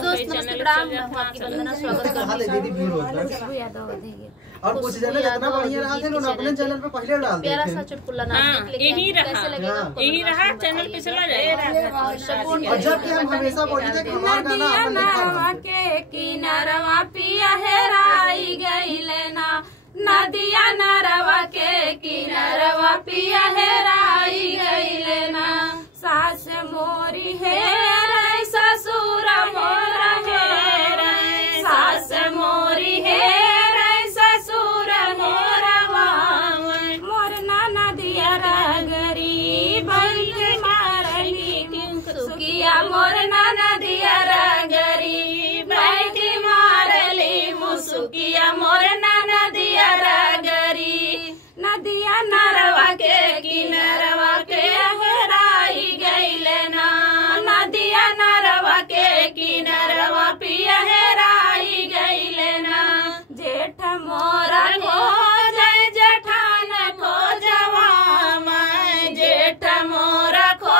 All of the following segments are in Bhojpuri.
दोस्त नमस्कार, मैं हूं आपकी वंदना, स्वागत करती हूं। और कुछ चैनल इतना बढ़िया रहा थे लोग अपने चैनल पे पहले डालते थे। प्यारा सा चुटकुला नाम यही रहा चैनल पिछला और जबकि हम हमेशा बोलते थे कि हमारा गाना अपन लिखा के किनारवा पिया हेराई गइले ना, नदिया नरवा के किनारवा पिया हेराई गइले ना, सास मोरी हेराई ससुर मोरा हेराई, सास मोरी हेराई ससुर मोरा मोर नाना दिया गरी बड़ी मारली सुकिया, मोर नाना दिया गरी बैठी मारली मुसुकिया, मोर नाना दिया गरी, नदिया नरवा के किनारवा के हेराई गइले ना, नदिया नरवा के किनारवा पिया हेराई गइले ना, जेठ मोरा खो जाए जेठान खो जवा मैं, जेठ मोरा खो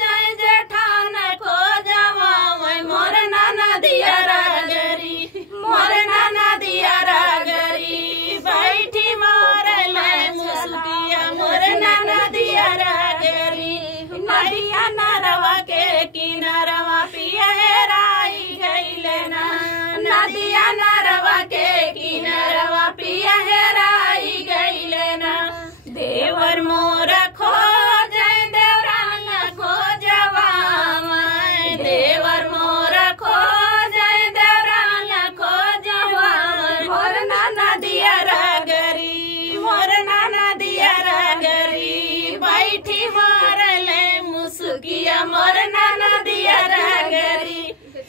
जाए जेठान खो जवा मैं, मोर नाना दिया गरी, मोर नाना दिया गरी बैठी मारले मुसुकिया, मोर नाना दिया गरी, नदिया नरवा के किनारवा पिया हेराई गइले ना, नदिया नरवा के किनारवा पिया हेराई गइले ना, देवर मोरा खो जाए देवरान खो जवा मैं, देवर मोरा खो जाए देवरान खो जवा, मोर नाना दिया गरी, मोर नाना दिया गरी बैठी मारले मुसुकिया, मोर नाना दिया गरी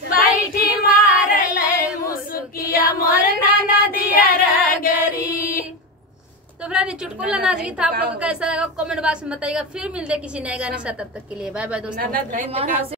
बैठी मारले मुसुकिया, मोर नाना दिया गरी। तो फ्रेंड चुटकुला नाच गीत आप लोगों को कैसा लगा कमेंट बॉक्स में बताइएगा। फिर मिलते किसी नए गाने से, तब तक के लिए बाय बाय दोस्तों।